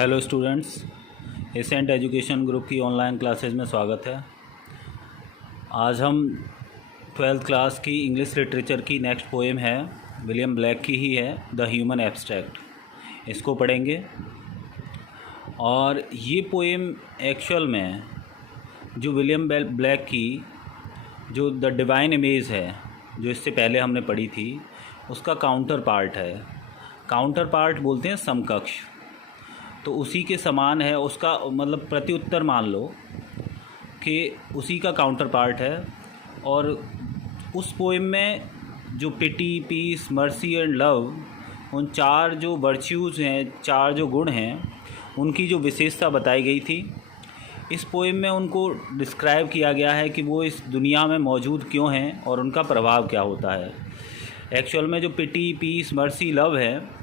Hello students, Ascent Education Group की online classes में स्वागत है। आज हम 12th क्लास की इंग्लिश लिटरेचर की नेक्स्ट पोएम है, विलियम ब्लैक की ही है, द ह्यूमन एब्स्ट्रैक्ट। इसको पढ़ेंगे। और ये पोएम एक्चुअल में जो विलियम ब्लैक की जो द डिवाइन इमेज है, जो इससे पहले हमने पढ़ी थी, उसका काउंटर पार्ट है। काउंटर पार्ट बोलते हैं समकक्ष, तो उसी के समान है। उसका मतलब प्रत्युत्तर मान लो कि उसी का काउंटर पार्ट है। और उस पोएम में जो पिटी, पीस, मर्सी एंड लव, उन चार जो वर्च्यूज़ हैं, चार जो गुण हैं, उनकी जो विशेषता बताई गई थी, इस पोएम में उनको डिस्क्राइब किया गया है कि वो इस दुनिया में मौजूद क्यों हैं और उनका प्रभाव क्या होता है। एक्चुअल में जो पिटी, पीस, मर्सी, लव है,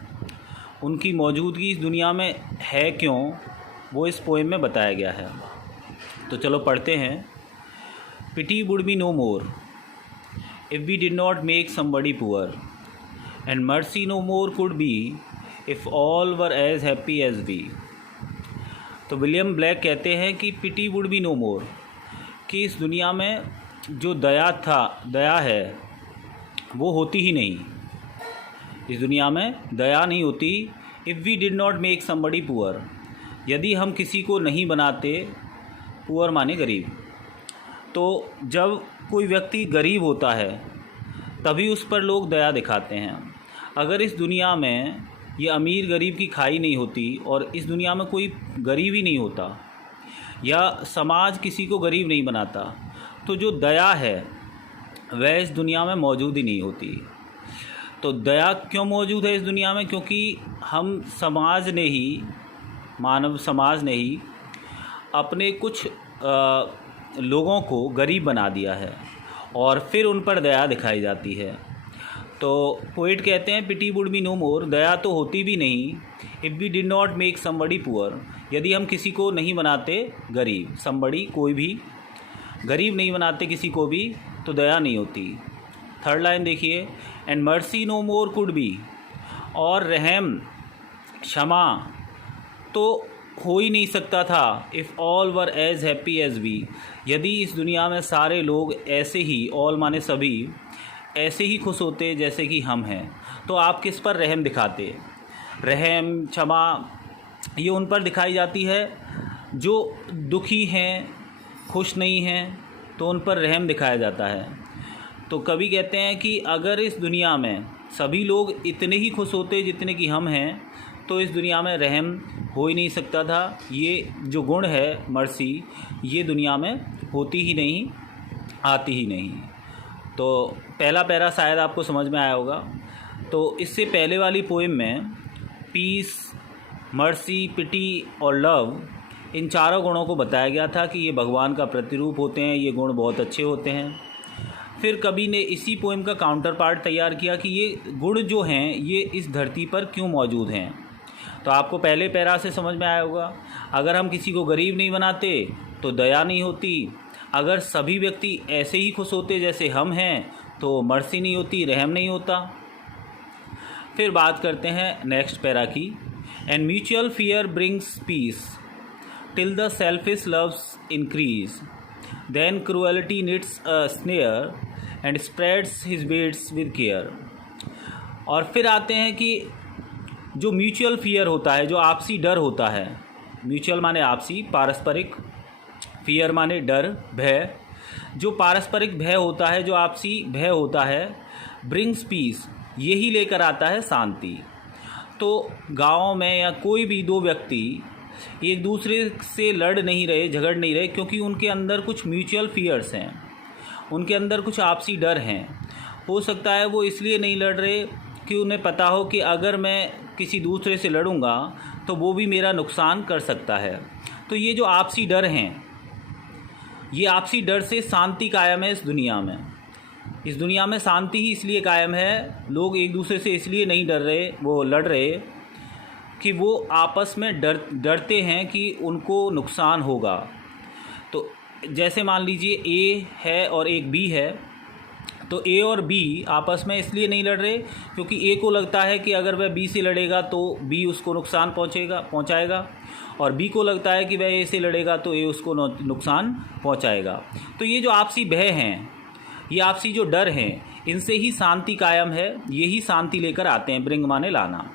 उनकी मौजूदगी इस दुनिया में है क्यों, वो इस पोएम में बताया गया है। तो चलो पढ़ते हैं। Pity would be no more if we did not make somebody poor, and mercy no more could be if all were as happy as we. तो विलियम ब्लैक कहते हैं कि pity would be no more, कि इस दुनिया में जो दया है वो होती ही नहीं। इस दुनिया में दया नहीं होती। If we did not make somebody poor, यदि हम किसी को नहीं बनाते, पुअर माने गरीब। तो जब कोई व्यक्ति गरीब होता है तभी उस पर लोग दया दिखाते हैं। अगर इस दुनिया में ये अमीर गरीब की खाई नहीं होती और इस दुनिया में कोई गरीब ही नहीं होता या समाज किसी को गरीब नहीं बनाता, तो जो दया है वह इस दुनिया में मौजूद ही नहीं होती। तो दया क्यों मौजूद है इस दुनिया में? क्योंकि हम मानव समाज ने ही अपने कुछ लोगों को गरीब बना दिया है और फिर उन पर दया दिखाई जाती है। तो पोइट कहते हैं pity would be no more, दया तो होती भी नहीं, if we did not make somebody poor, यदि हम किसी को नहीं बनाते गरीब। समबडी कोई भी, गरीब नहीं बनाते किसी को भी, तो दया नहीं होती। थर्ड लाइन देखिए, and mercy no more could be, और रहम, क्षमा तो हो ही नहीं सकता था, if all were as happy as we, यदि इस दुनिया में सारे लोग ऐसे ही, ऑल माने सभी, ऐसे ही खुश होते जैसे कि हम हैं, तो आप किस पर रहम दिखाते? रहम, क्षमा ये उन पर दिखाई जाती है जो दुखी हैं, खुश नहीं हैं, तो उन पर रहम दिखाया जाता है। तो कवि कहते हैं कि अगर इस दुनिया में सभी लोग इतने ही खुश होते जितने कि हम हैं, तो इस दुनिया में रहम हो ही नहीं सकता था। ये जो गुण है मर्सी, ये दुनिया में होती ही नहीं, आती ही नहीं। तो पहला पैरा शायद आपको समझ में आया होगा। तो इससे पहले वाली पोएम में पीस, मर्सी, पिटी और लव, इन चारों गुणों को बताया गया था कि ये भगवान का प्रतिरूप होते हैं, ये गुण बहुत अच्छे होते हैं। फिर कवि ने इसी पोएम का काउंटर पार्ट तैयार किया कि ये गुण जो हैं ये इस धरती पर क्यों मौजूद हैं। तो आपको पहले पैरा से समझ में आया होगा, अगर हम किसी को गरीब नहीं बनाते तो दया नहीं होती, अगर सभी व्यक्ति ऐसे ही खुश होते जैसे हम हैं तो मर्सी नहीं होती, रहम नहीं होता। फिर बात करते हैं नेक्स्ट पैरा की, and mutual fear brings peace till the selfish loves increase, then cruelty knits a snare and spreads his baits with care। और फिर आते हैं कि जो म्यूचुअल फियर होता है, जो आपसी डर होता है, म्यूचुअल माने आपसी, पारस्परिक, फियर माने डर, भय, जो पारस्परिक भय होता है, जो आपसी भय होता है, ब्रिंग्स पीस, यही लेकर आता है शांति। तो गाँव में या कोई भी दो व्यक्ति एक दूसरे से लड़ नहीं रहे, झगड़ नहीं रहे, क्योंकि उनके अंदर कुछ म्यूचुअल फियर्स हैं, उनके अंदर कुछ आपसी डर हैं। हो सकता है वो इसलिए नहीं लड़ रहे कि उन्हें पता हो कि अगर मैं किसी दूसरे से लड़ूंगा तो वो भी मेरा नुकसान कर सकता है। तो ये जो आपसी डर हैं, ये आपसी डर से शांति कायम है इस दुनिया में। इस दुनिया में शांति ही इसलिए कायम है, लोग एक दूसरे से इसलिए नहीं डर रहे, वो लड़ रहे कि वो आपस में डरते हैं कि उनको नुकसान होगा। तो जैसे मान लीजिए ए है और एक बी है, तो ए और बी आपस में इसलिए नहीं लड़ रहे क्योंकि ए को लगता है कि अगर वह बी से लड़ेगा तो बी उसको नुकसान पहुंचाएगा, और बी को लगता है कि वह ए से लड़ेगा तो ए उसको नुकसान पहुंचाएगा। तो ये जो आपसी भय हैं, ये आपसी जो डर हैं, इनसे ही शांति कायम है। यही शांति लेकर आते हैं, ब्रिंग माने लाना।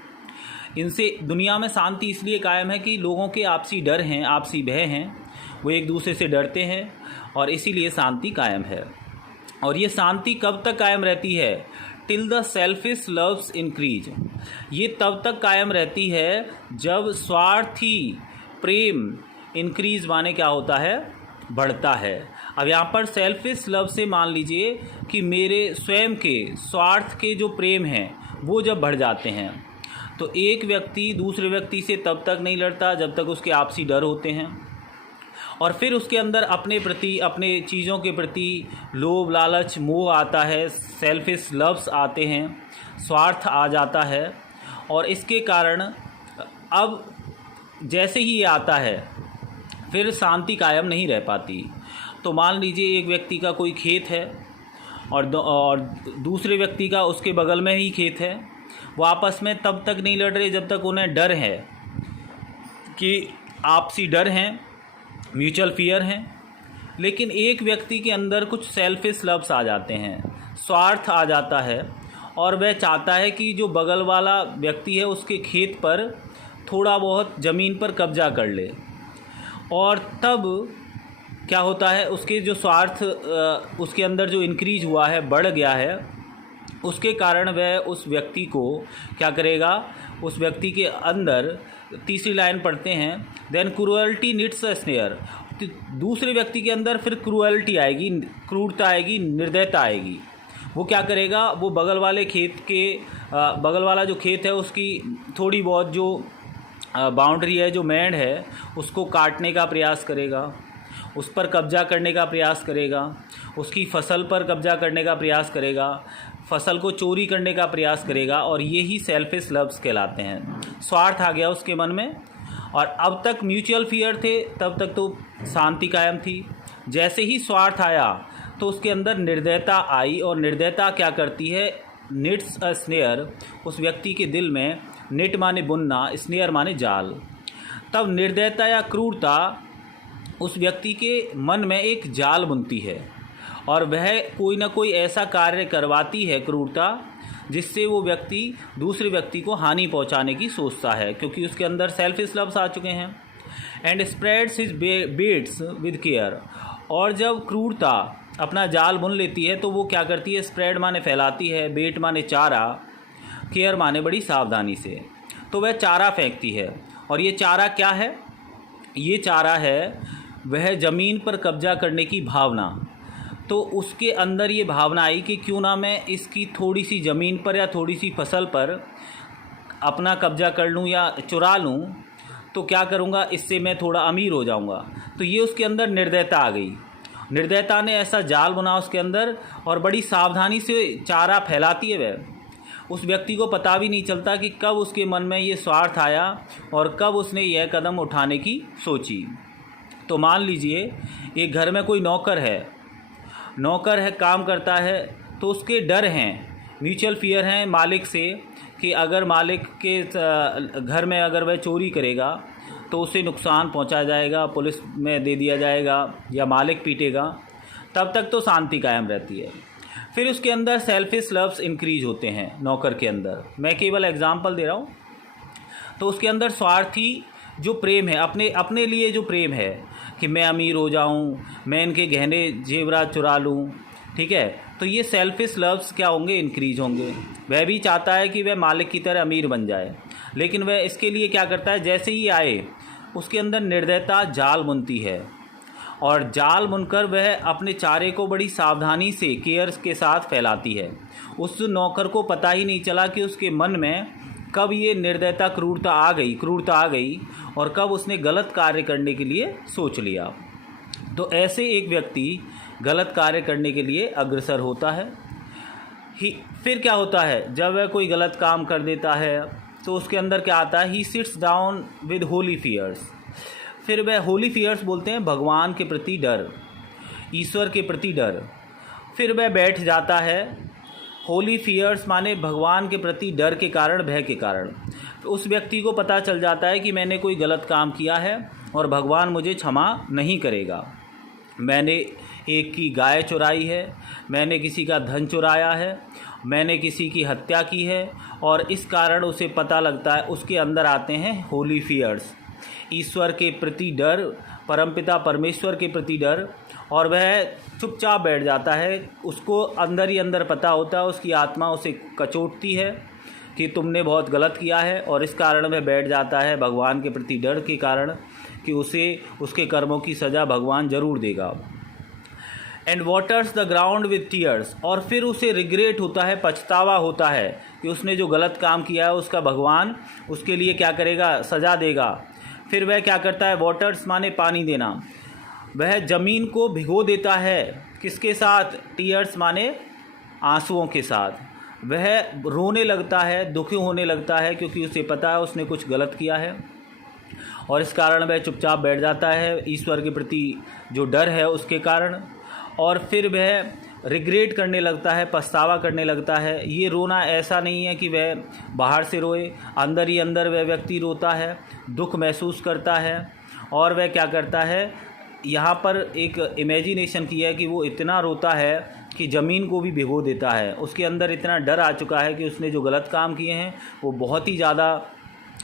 इनसे दुनिया में शांति इसलिए कायम है कि लोगों के आपसी डर हैं, आपसी भय हैं, वो एक दूसरे से डरते हैं और इसीलिए शांति कायम है। और ये शांति कब तक कायम रहती है? Till the selfish loves increase. ये तब तक कायम रहती है जब स्वार्थी प्रेम इंक्रीज माने क्या होता है? बढ़ता है। अब यहाँ पर सेल्फिश लव से मान लीजिए कि मेरे स्वयं के स्वार्थ के जो प्रेम हैं वो जब बढ़ जाते हैं, तो एक व्यक्ति दूसरे व्यक्ति से तब तक नहीं लड़ता जब तक उसके आपसी डर होते हैं, और फिर उसके अंदर अपने प्रति, अपने चीज़ों के प्रति लोभ, लालच, मोह आता है, सेल्फिश लव्स आते हैं, स्वार्थ आ जाता है। और इसके कारण अब जैसे ही ये आता है फिर शांति कायम नहीं रह पाती। तो मान लीजिए एक व्यक्ति का कोई खेत है और दूसरे व्यक्ति का उसके बगल में ही खेत है, वो आपस में तब तक नहीं लड़ रहे जब तक उन्हें डर है कि आपसी डर हैं, म्यूचुअल फियर हैं। लेकिन एक व्यक्ति के अंदर कुछ सेल्फिश लव्स आ जाते हैं, स्वार्थ आ जाता है, और वह चाहता है कि जो बगल वाला व्यक्ति है उसके खेत पर थोड़ा बहुत ज़मीन पर कब्जा कर ले। और तब क्या होता है, उसके जो स्वार्थ उसके अंदर जो इंक्रीज हुआ है, बढ़ गया है, उसके कारण वह उस व्यक्ति को क्या करेगा, उस व्यक्ति के अंदर तीसरी लाइन पढ़ते हैं, then cruelty knits a snare. दूसरे व्यक्ति के अंदर फिर क्रूअल्टी आएगी, क्रूरता आएगी, निर्दयता आएगी। वो क्या करेगा, वो बगल वाले खेत के बगल वाला जो खेत है उसकी थोड़ी बहुत जो बाउंड्री है, जो मैंड है, उसको काटने का प्रयास करेगा, उस पर कब्जा करने का प्रयास करेगा, उसकी फसल पर कब्जा करने का प्रयास करेगा, फसल को चोरी करने का प्रयास करेगा। और ये ही सेल्फिश लव्स कहलाते हैं। स्वार्थ आ गया उसके मन में, और अब तक म्यूचुअल फियर थे, तब तक तो शांति कायम थी। जैसे ही स्वार्थ आया तो उसके अंदर निर्दयता आई, और निर्दयता क्या करती है, निट्स अ स्नेयर, उस व्यक्ति के दिल में, निट माने बुनना, स्नेयर माने जाल। तब निर्दयता या क्रूरता उस व्यक्ति के मन में एक जाल बुनती है, और वह कोई ना कोई ऐसा कार्य करवाती है, क्रूरता, जिससे वो व्यक्ति दूसरे व्यक्ति को हानि पहुंचाने की सोचता है, क्योंकि उसके अंदर सेल्फिश लव्स आ चुके हैं। And spreads his baits with care. और जब क्रूरता अपना जाल बुन लेती है तो वो क्या करती है, स्प्रेड माने फैलाती है, बेट माने चारा, केयर माने बड़ी सावधानी से। तो वह चारा फेंकती है, और ये चारा क्या है, ये चारा है वह ज़मीन पर कब्जा करने की भावना। तो उसके अंदर ये भावना आई कि क्यों ना मैं इसकी थोड़ी सी ज़मीन पर या थोड़ी सी फसल पर अपना कब्जा कर लूँ या चुरा लूँ, तो क्या करूँगा, इससे मैं थोड़ा अमीर हो जाऊँगा। तो ये उसके अंदर निर्दयता आ गई। निर्दयता ने ऐसा जाल बुना उसके अंदर, और बड़ी सावधानी से चारा फैलाती है वह। उस व्यक्ति को पता भी नहीं चलता कि कब उसके मन में ये स्वार्थ आया और कब उसने यह कदम उठाने की सोची। तो मान लीजिए एक घर में कोई नौकर है, काम करता है, तो उसके डर हैं, म्यूचुअल फियर हैं मालिक से कि अगर मालिक के घर में अगर वह चोरी करेगा तो उसे नुकसान पहुंचा जाएगा, पुलिस में दे दिया जाएगा या मालिक पीटेगा। तब तक तो शांति कायम रहती है। फिर उसके अंदर सेल्फिश लव्स इंक्रीज होते हैं नौकर के अंदर। मैं केवल एग्जांपल दे रहा हूँ। तो उसके अंदर स्वार्थी जो प्रेम है, अपने लिए जो प्रेम है कि मैं अमीर हो जाऊं, मैं इनके गहने जेवरात चुरा लूं, ठीक है, तो ये सेल्फिश लव्स क्या होंगे, इंक्रीज होंगे। वह भी चाहता है कि वह मालिक की तरह अमीर बन जाए, लेकिन वह इसके लिए क्या करता है, जैसे ही आए उसके अंदर निर्दयता जाल बुनती है, और जाल बुनकर वह अपने चारे को बड़ी सावधानी से, केयर के साथ फैलाती है। उस नौकर को पता ही नहीं चला कि उसके मन में कब ये निर्दयता, क्रूरता आ गई और कब उसने गलत कार्य करने के लिए सोच लिया। तो ऐसे एक व्यक्ति गलत कार्य करने के लिए अग्रसर होता है। फिर क्या होता है, जब वह कोई गलत काम कर देता है तो उसके अंदर क्या आता है, he sits down with holy fears. फिर वह होली फियर्स बोलते हैं भगवान के प्रति डर, ईश्वर के प्रति डर, फिर वह बैठ जाता है। होली फियर्स माने भगवान के प्रति डर के कारण, भय के कारण। उस व्यक्ति को पता चल जाता है कि मैंने कोई गलत काम किया है और भगवान मुझे क्षमा नहीं करेगा। मैंने एक की गाय चुराई है, मैंने किसी का धन चुराया है, मैंने किसी की हत्या की है, और इस कारण उसे पता लगता है, उसके अंदर आते हैं होली फियर्स, ईश्वर के प्रति डर, परमपिता परमेश्वर के प्रति डर, और वह चुपचाप बैठ जाता है। उसको अंदर ही अंदर पता होता है, उसकी आत्मा उसे कचोटती है कि तुमने बहुत गलत किया है, और इस कारण वह बैठ जाता है भगवान के प्रति डर के कारण कि उसे उसके कर्मों की सज़ा भगवान ज़रूर देगा। And waters the ground with tears, और फिर उसे रिग्रेट होता है, पछतावा होता है कि उसने जो गलत काम किया है उसका भगवान उसके लिए क्या करेगा, सज़ा देगा। फिर वह क्या करता है, वाटर्स माने पानी देना, वह ज़मीन को भिगो देता है। किसके साथ, टीयर्स माने आंसुओं के साथ। वह रोने लगता है, दुखी होने लगता है, क्योंकि उसे पता है उसने कुछ गलत किया है, और इस कारण वह चुपचाप बैठ जाता है ईश्वर के प्रति जो डर है उसके कारण। और फिर वह रिग्रेट करने लगता है, पछतावा करने लगता है। ये रोना ऐसा नहीं है कि वह बाहर से रोए, अंदर ही अंदर वह व्यक्ति रोता है, दुख महसूस करता है। और वह क्या करता है, यहाँ पर एक इमेजिनेशन किया है कि वो इतना रोता है कि ज़मीन को भी भिगो देता है। उसके अंदर इतना डर आ चुका है कि उसने जो गलत काम किए हैं वो बहुत ही ज़्यादा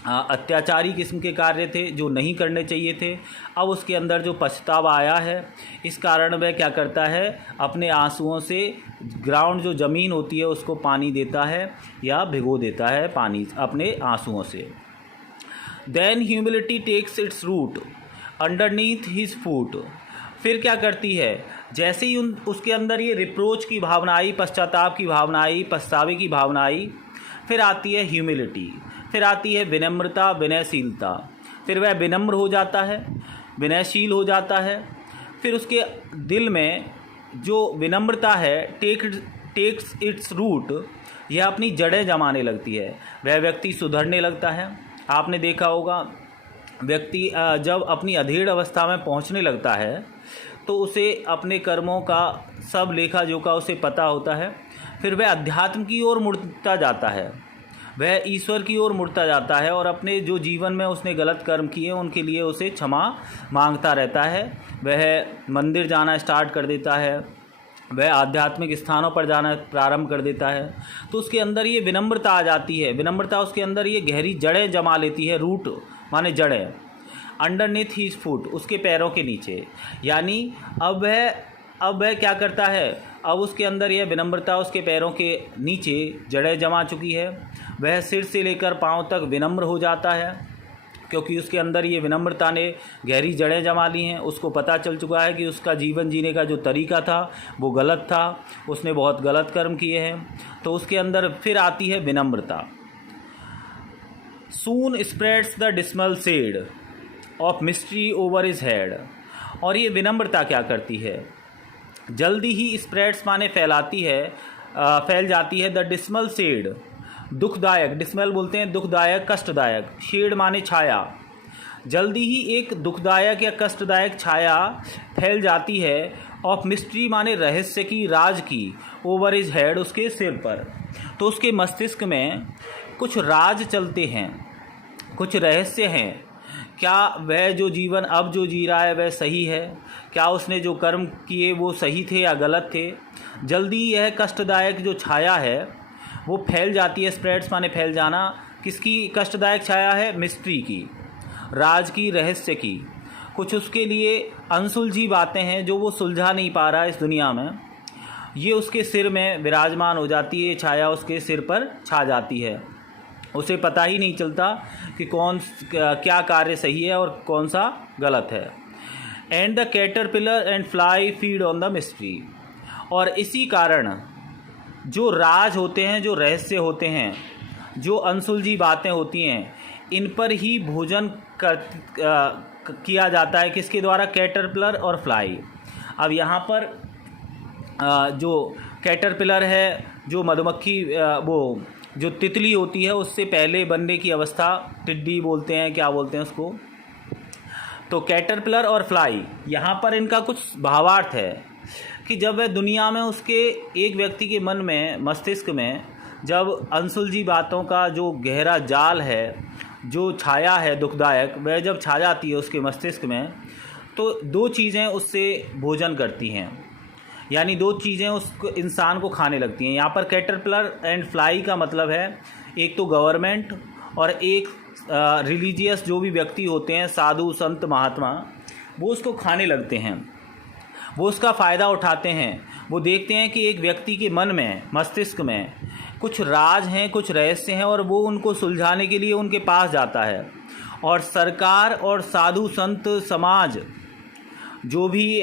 अत्याचारी किस्म के कार्य थे, जो नहीं करने चाहिए थे। अब उसके अंदर जो पछतावा आया है, इस कारण वह क्या करता है, अपने आंसुओं से ग्राउंड जो ज़मीन होती है उसको पानी देता है या भिगो देता है पानी अपने आंसुओं से। Then humility takes its root underneath his foot. फिर क्या करती है, जैसे ही उसके अंदर ये रिप्रोच की भावना आई, पश्चाताप की भावना आई, पछतावे की भावना आई, फिर आती है ह्यूमिलिटी, फिर आती है विनम्रता, विनयशीलता। फिर वह विनम्र हो जाता है, विनयशील हो जाता है। फिर उसके दिल में जो विनम्रता है टेक्स इट्स रूट, यह अपनी जड़ें जमाने लगती है। वह व्यक्ति सुधरने लगता है। आपने देखा होगा, व्यक्ति जब अपनी अधेड़ अवस्था में पहुंचने लगता है तो उसे अपने कर्मों का सब लेखा जोखा उसे पता होता है। फिर वह अध्यात्म की ओर मुड़ता जाता है, वह ईश्वर की ओर मुड़ता जाता है, और अपने जो जीवन में उसने गलत कर्म किए उनके लिए उसे क्षमा मांगता रहता है। वह मंदिर जाना स्टार्ट कर देता है, वह आध्यात्मिक स्थानों पर जाना प्रारंभ कर देता है। तो उसके अंदर ये विनम्रता आ जाती है। विनम्रता उसके अंदर ये गहरी जड़ें जमा लेती है। रूट माने जड़ें, अंडरनीथ हिज फुट, उसके पैरों के नीचे। यानी अब वह क्या करता है, अब उसके अंदर यह विनम्रता उसके पैरों के नीचे जड़ें जमा चुकी है। वह सिर से लेकर पांव तक विनम्र हो जाता है, क्योंकि उसके अंदर ये विनम्रता ने गहरी जड़ें जमा ली हैं। उसको पता चल चुका है कि उसका जीवन जीने का जो तरीका था वो गलत था, उसने बहुत गलत कर्म किए हैं। तो उसके अंदर फिर आती है विनम्रता। Soon spreads the dismal shade of mystery over his head. और ये विनम्रता क्या करती है, जल्दी ही स्प्रेड्स माने फैलाती है, फैल जाती है। द डिस्मल शेड, दुखदायक, डिस्मल बोलते हैं दुखदायक, कष्टदायक, शेड माने छाया। जल्दी ही एक दुखदायक या कष्टदायक छाया फैल जाती है। ऑफ मिस्ट्री माने रहस्य की, राज की, ओवर हिज हेड, उसके सिर पर। तो उसके मस्तिष्क में कुछ राज चलते हैं, कुछ रहस्य हैं। क्या वह जो जीवन अब जो जी रहा है वह सही है, क्या उसने जो कर्म किए वो सही थे या गलत थे। जल्दी यह कष्टदायक जो छाया है वो फैल जाती है। स्प्रेड्स माने फैल जाना। किसकी कष्टदायक छाया है, मिस्ट्री की, राज की, रहस्य की। कुछ उसके लिए अनसुलझी बातें हैं जो वो सुलझा नहीं पा रहा है इस दुनिया में, ये उसके सिर में विराजमान हो जाती है। छाया उसके सिर पर छा जाती है, उसे पता ही नहीं चलता कि क्या कार्य सही है और कौन सा गलत है। And the caterpillar and fly feed on the mystery. और इसी कारण जो राज होते हैं, जो रहस्य होते हैं, जो अनसुलझी बातें होती हैं, इन पर ही भोजन किया जाता है। किसके द्वारा, कैटरपिलर और फ्लाई। अब यहाँ पर जो कैटरपिलर है, जो मधुमक्खी, वो जो तितली होती है, उससे पहले बनने की अवस्था, टिड्डी बोलते हैं, क्या बोलते हैं उसको। तो कैटरपिलर और फ्लाई, यहाँ पर इनका कुछ भावार्थ है कि जब वह दुनिया में उसके एक व्यक्ति के मन में, मस्तिष्क में जब अनसुलझी बातों का जो गहरा जाल है, जो छाया है दुखदायक, वह जब छा जाती है उसके मस्तिष्क में, तो दो चीज़ें उससे भोजन करती हैं, यानी दो चीज़ें उस इंसान को खाने लगती हैं। यहाँ पर कैटरपिलर एंड फ्लाई का मतलब है एक तो गवर्नमेंट और एक रिलीजियस जो भी व्यक्ति होते हैं, साधु संत महात्मा, वो उसको खाने लगते हैं, वो उसका फ़ायदा उठाते हैं। वो देखते हैं कि एक व्यक्ति के मन में, मस्तिष्क में कुछ राज हैं, कुछ रहस्य हैं, और वो उनको सुलझाने के लिए उनके पास जाता है। और सरकार और साधु संत समाज जो भी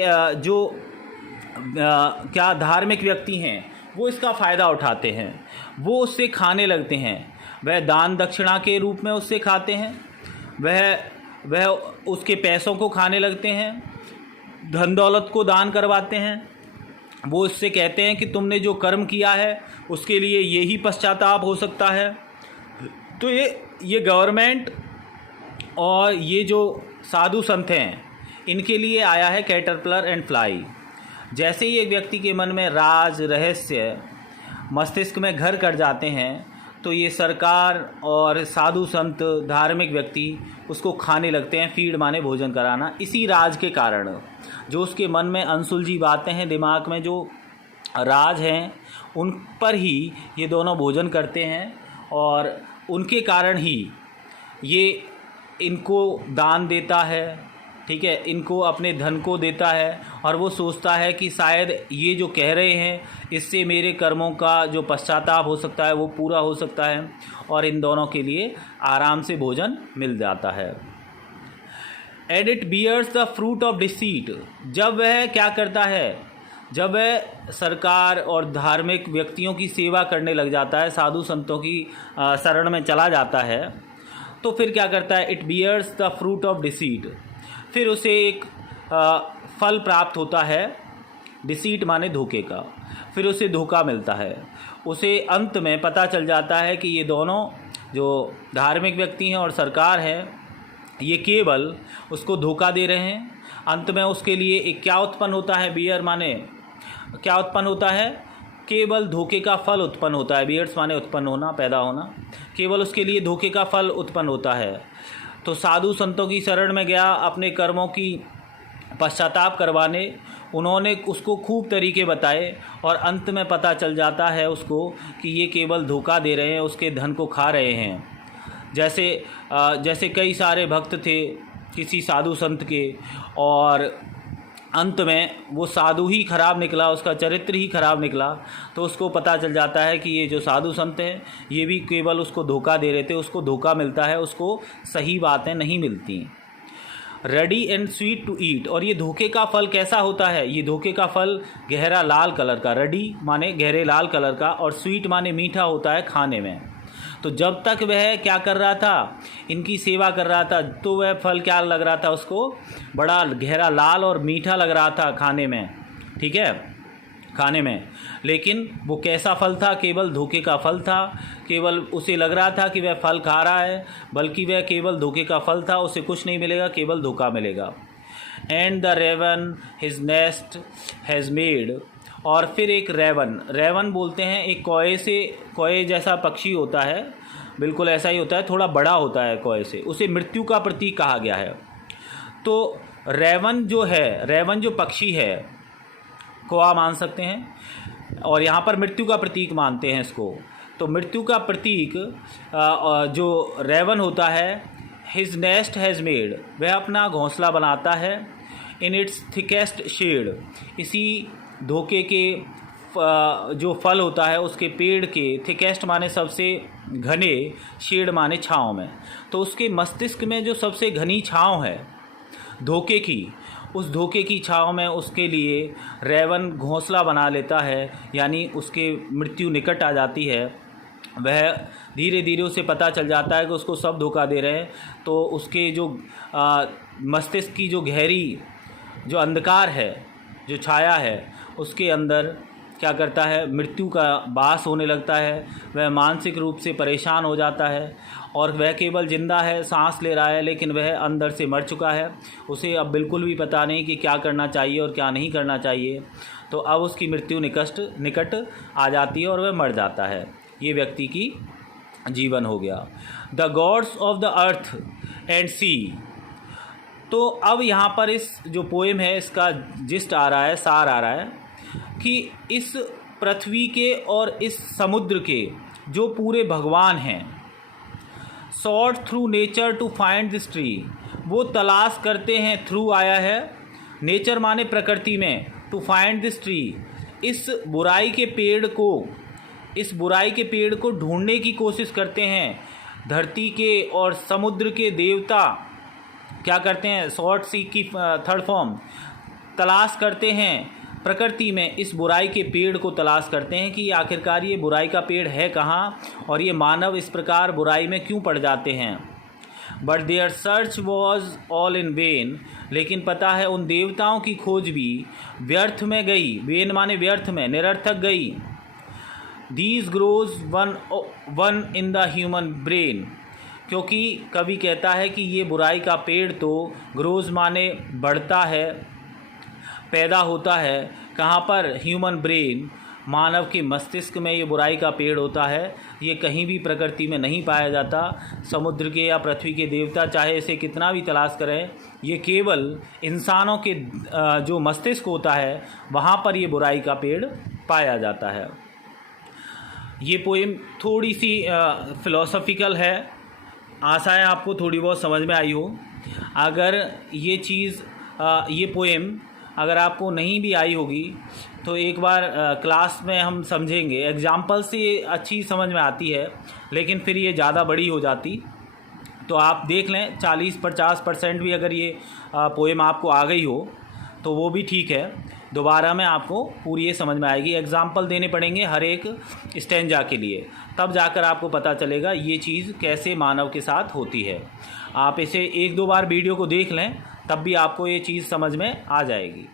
क्या धार्मिक व्यक्ति हैं, वो इसका फ़ायदा उठाते हैं, वो उससे खाने लगते हैं। वह दान दक्षिणा के रूप में उससे खाते हैं, वह उसके पैसों को खाने लगते हैं, धन दौलत को दान करवाते हैं। वो उससे कहते हैं कि तुमने जो कर्म किया है उसके लिए यही पश्चाताप हो सकता है। तो ये गवर्नमेंट और ये जो साधु संत हैं, इनके लिए आया है कैटरपिलर एंड फ्लाई। जैसे ही एक व्यक्ति के मन में राज रहस्य मस्तिष्क में घर कर जाते हैं, तो ये सरकार और साधु संत धार्मिक व्यक्ति उसको खाने लगते हैं। फीड माने भोजन कराना। इसी राज के कारण, जो उसके मन में अनसुलझी बातें हैं, दिमाग में जो राज हैं, उन पर ही ये दोनों भोजन करते हैं, और उनके कारण ही ये इनको दान देता है, ठीक है, इनको अपने धन को देता है, और वो सोचता है कि शायद ये जो कह रहे हैं इससे मेरे कर्मों का जो पश्चाताप हो सकता है वो पूरा हो सकता है, और इन दोनों के लिए आराम से भोजन मिल जाता है। And it bears the fruit of deceit. जब वह क्या करता है, जब वह सरकार और धार्मिक व्यक्तियों की सेवा करने लग जाता है, साधु संतों की शरण में चला जाता है, तो फिर क्या करता है, it bears the fruit of deceit. फिर उसे एक फल प्राप्त होता है, डिसीट माने धोखे का। फिर उसे धोखा मिलता है। उसे अंत में पता चल जाता है कि ये दोनों जो धार्मिक व्यक्ति हैं और सरकार है, ये केवल उसको धोखा दे रहे हैं। अंत में उसके लिए एक क्या उत्पन्न होता है, बियर माने क्या उत्पन्न होता है, केवल धोखे का फल उत्पन्न होता है। बियर्स माने उत्पन्न होना, पैदा होना। केवल उसके लिए धोखे का फल उत्पन्न होता है। तो साधु संतों की शरण में गया अपने कर्मों की पश्चाताप करवाने, उन्होंने उसको खूब तरीके बताए, और अंत में पता चल जाता है उसको कि ये केवल धोखा दे रहे हैं, उसके धन को खा रहे हैं। जैसे कई सारे भक्त थे किसी साधु संत के, और अंत में वो साधु ही खराब निकला, उसका चरित्र ही खराब निकला। तो उसको पता चल जाता है कि ये जो साधु संत हैं ये भी केवल उसको धोखा दे रहे थे, उसको धोखा मिलता है, उसको सही बातें नहीं मिलती। Ready and sweet to eat. और ये धोखे का फल कैसा होता है, ये धोखे का फल गहरा लाल कलर का, रेडी माने गहरे लाल कलर का, और स्वीट माने मीठा होता है खाने में। तो जब तक वह क्या कर रहा था, इनकी सेवा कर रहा था, तो वह फल क्या लग रहा था उसको, बड़ा गहरा लाल और मीठा लग रहा था खाने में, ठीक है, खाने में। लेकिन वो कैसा फल था, केवल धोखे का फल था। केवल उसे लग रहा था कि वह फल खा रहा है, बल्कि वह केवल धोखे का फल था, उसे कुछ नहीं मिलेगा, केवल धोखा मिलेगा। And the raven his nest has made. और फिर एक रेवन बोलते हैं, एक कोए जैसा पक्षी होता है, बिल्कुल ऐसा ही होता है, थोड़ा बड़ा होता है कोए से, उसे मृत्यु का प्रतीक कहा गया है। तो रेवन जो पक्षी है, कौवा मान सकते हैं, और यहाँ पर मृत्यु का प्रतीक मानते हैं इसको। तो मृत्यु का प्रतीक जो रेवन होता है, हिज नेस्ट हैज़ मेड, वह अपना घोंसला बनाता है। इन इट्स थिकेस्ट शेड, इसी धोखे के जो फल होता है उसके पेड़ के, थिकेस्ट माने सबसे घने, शेड माने छाँव में। तो उसके मस्तिष्क में जो सबसे घनी छाँव है धोखे की, उस धोखे की छाँव में उसके लिए रेवन घोंसला बना लेता है, यानी उसके मृत्यु निकट आ जाती है। वह धीरे धीरे उसे पता चल जाता है कि उसको सब धोखा दे रहे हैं। तो उसके जो मस्तिष्क की जो गहरी जो अंधकार है, जो छाया है, उसके अंदर क्या करता है, मृत्यु का वास होने लगता है। वह मानसिक रूप से परेशान हो जाता है, और वह केवल जिंदा है, सांस ले रहा है, लेकिन वह अंदर से मर चुका है। उसे अब बिल्कुल भी पता नहीं कि क्या करना चाहिए और क्या नहीं करना चाहिए। तो अब उसकी मृत्यु निकट आ जाती है और वह मर जाता है। ये व्यक्ति की जीवन हो गया। The gods of the earth and sea. तो अब यहाँ पर इस जो पोएम है इसका जिस्ट आ रहा है, सार आ रहा है कि इस पृथ्वी के और इस समुद्र के जो पूरे भगवान हैं, sought through nature to find this tree, वो तलाश करते हैं, थ्रू आया है, नेचर माने प्रकृति में, टू फाइंड दिस ट्री, इस बुराई के पेड़ को ढूंढने की कोशिश करते हैं। धरती के और समुद्र के देवता क्या करते हैं, शॉर्ट सी की थर्ड फॉर्म, तलाश करते हैं प्रकृति में, इस बुराई के पेड़ को तलाश करते हैं कि आखिरकार ये बुराई का पेड़ है कहाँ और ये मानव इस प्रकार बुराई में क्यों पड़ जाते हैं। But their search was all in vain. लेकिन पता है उन देवताओं की खोज भी व्यर्थ में गई। वेन माने व्यर्थ में, निरर्थक गई। These grows one in the human brain. क्योंकि कवि कहता है कि ये बुराई का पेड़ तो ग्रोज माने बढ़ता है, पैदा होता है, कहाँ पर, ह्यूमन ब्रेन, मानव के मस्तिष्क में ये बुराई का पेड़ होता है। ये कहीं भी प्रकृति में नहीं पाया जाता। समुद्र के या पृथ्वी के देवता चाहे इसे कितना भी तलाश करें, ये केवल इंसानों के जो मस्तिष्क होता है वहाँ पर ये बुराई का पेड़ पाया जाता है। ये पोएम थोड़ी सी फ़िलोसॉफ़िकल है। आशा है आपको थोड़ी बहुत समझ में आई हो। अगर ये चीज़ ये पोएम अगर आपको नहीं भी आई होगी तो एक बार क्लास में हम समझेंगे। एग्जाम्पल से ये अच्छी समझ में आती है, लेकिन फिर ये ज़्यादा बड़ी हो जाती। तो आप देख लें 40-50% भी अगर ये पोएम आपको आ गई हो तो वो भी ठीक है। दोबारा में आपको पूरी ये समझ में आएगी। एग्जाम्पल देने पड़ेंगे हर एक स्टैंजा के लिए, तब जाकर आपको पता चलेगा ये चीज़ कैसे मानव के साथ होती है। आप इसे 1-2 बार वीडियो को देख लें, तब भी आपको ये चीज़ समझ में आ जाएगी।